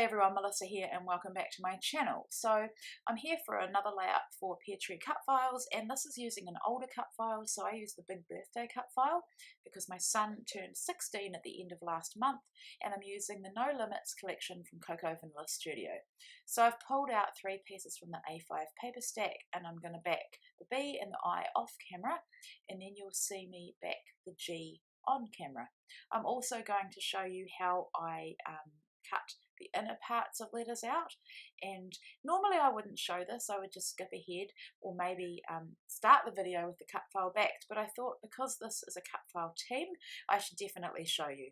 Hey everyone, Melissa here and welcome back to my channel. So I'm here for another layout for Peartree Cutfiles, and this is using an older cut file. So I use the big birthday cut file because my son turned 16 at the end of last month, and I'm using the No Limits collection from Coco Vanilla Studio. So I've pulled out 3 pieces from the A5 paper stack, and I'm going to back the B and the I off camera, and then you'll see me back the G on camera. I'm also going to show you how I cut the inner parts of letters out, and normally I wouldn't show this, I would just skip ahead or maybe start the video with the cut file backed, but I thought because this is a cut file team I should definitely show you.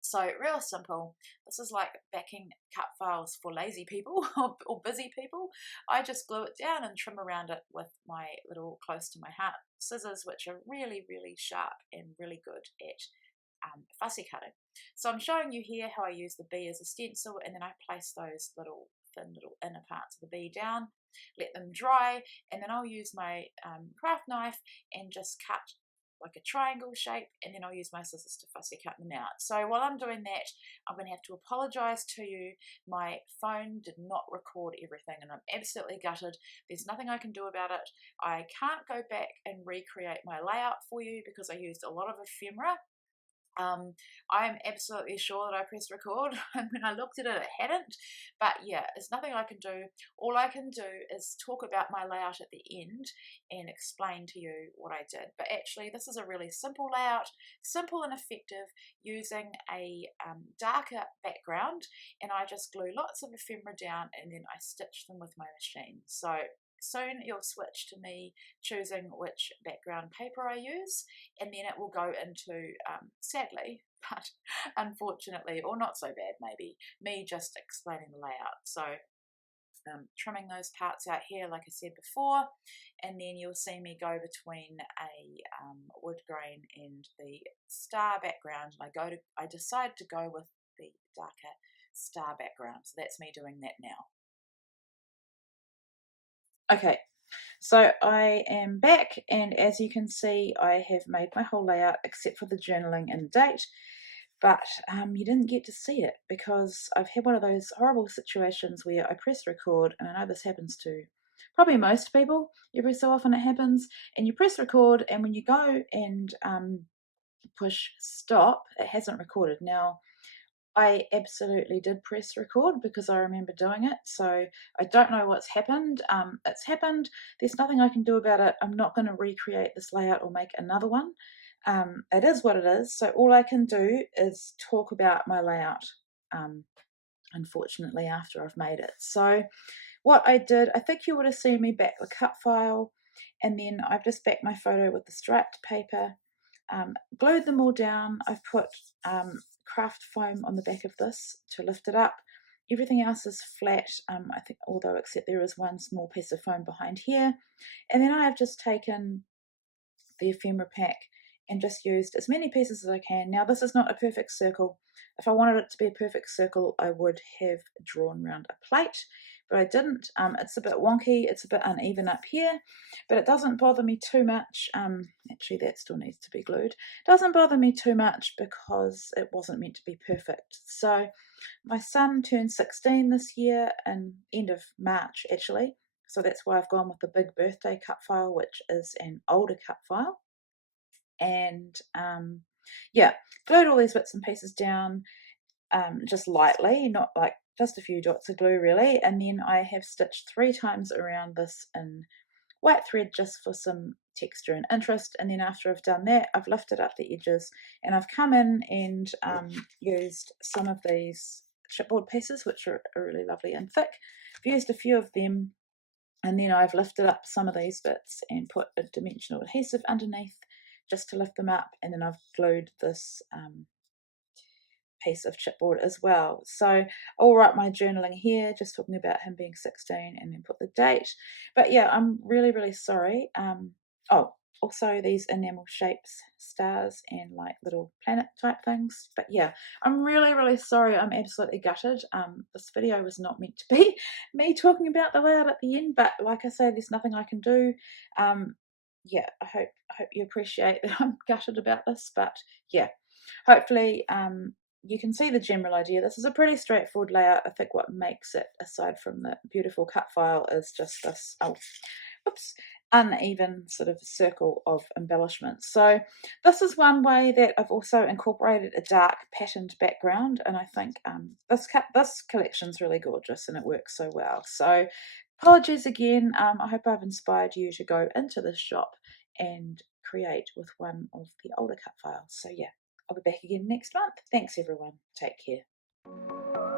So real simple, this is like backing cut files for lazy people or busy people. I just glue it down and trim around it with my little close to my heart scissors, which are really sharp and really good at fussy cutting. So I'm showing you here how I use the B as a stencil, and then I place those thin little inner parts of the B down, let them dry, and then I'll use my craft knife and just cut like a triangle shape, and then I'll use my scissors to fussy cut them out. So while I'm doing that, I'm going to have to apologise to you. My phone did not record everything and I'm absolutely gutted. There's nothing I can do about it. I can't go back and recreate my layout for you because I used a lot of ephemera. I'm absolutely sure that I pressed record, and when I looked at it, it hadn't. But yeah, there's nothing I can do. All I can do is talk about my layout at the end and explain to you what I did. But actually, this is a really simple layout, simple and effective, using a darker background, and I just glue lots of ephemera down and then I stitch them with my machine. So soon you'll switch to me choosing which background paper I use, and then it will go into, sadly, but unfortunately, or not so bad maybe, me just explaining the layout. So trimming those parts out here like I said before, and then you'll see me go between a wood grain and the star background, and I decide to go with the darker star background. So that's me doing that now. Okay, so I am back, and as you can see I have made my whole layout except for the journaling and date, but you didn't get to see it because I've had one of those horrible situations where I press record, and I know this happens to probably most people, every so often it happens, and you press record and when you go and push stop it hasn't recorded. Now I absolutely did press record because I remember doing it, so I don't know what's happened. It's happened. There's nothing I can do about it. I'm not going to recreate this layout or make another one. It is what it is, so all I can do is talk about my layout, unfortunately, after I've made it. So what I did, I think you would have seen me back the cut file, and then I've just backed my photo with the striped paper, glued them all down. I've put craft foam on the back of this to lift it up. Everything else is flat, I think, although except there is one small piece of foam behind here. And then I have just taken the ephemera pack and just used as many pieces as I can. Now this is not a perfect circle. If I wanted it to be a perfect circle I would have drawn around a plate, but I didn't. It's a bit wonky, it's a bit uneven up here, but it doesn't bother me too much. Actually that still needs to be glued. It doesn't bother me too much because it wasn't meant to be perfect. So my son turned 16 this year in end of March actually, so that's why I've gone with the big birthday cut file, which is an older cut file. And yeah, glued all these bits and pieces down just lightly, not like just a few dots of glue really, and then I have stitched 3 times around this in white thread just for some texture and interest, and then after I've done that I've lifted up the edges and I've come in and used some of these chipboard pieces which are really lovely and thick. I've used a few of them, and then I've lifted up some of these bits and put a dimensional adhesive underneath just to lift them up, and then I've glued this piece of chipboard as well. So I'll write my journaling here, just talking about him being 16, and then put the date. But yeah, I'm really sorry. Oh, also these enamel shapes, stars and like little planet type things. But yeah, I'm really sorry. I'm absolutely gutted. This video was not meant to be me talking about the layout at the end, but like I say, there's nothing I can do. Yeah, I hope you appreciate that I'm gutted about this, but yeah, hopefully you can see the general idea. This is a pretty straightforward layout. I think what makes it, aside from the beautiful cut file, is just this, oops, uneven sort of circle of embellishments. So this is one way that I've also incorporated a dark patterned background, and I think this collection's really gorgeous and it works so well. So apologies again. I hope I've inspired you to go into this shop and create with one of the older cut files. So yeah, I'll be back again next month. Thanks everyone. Take care.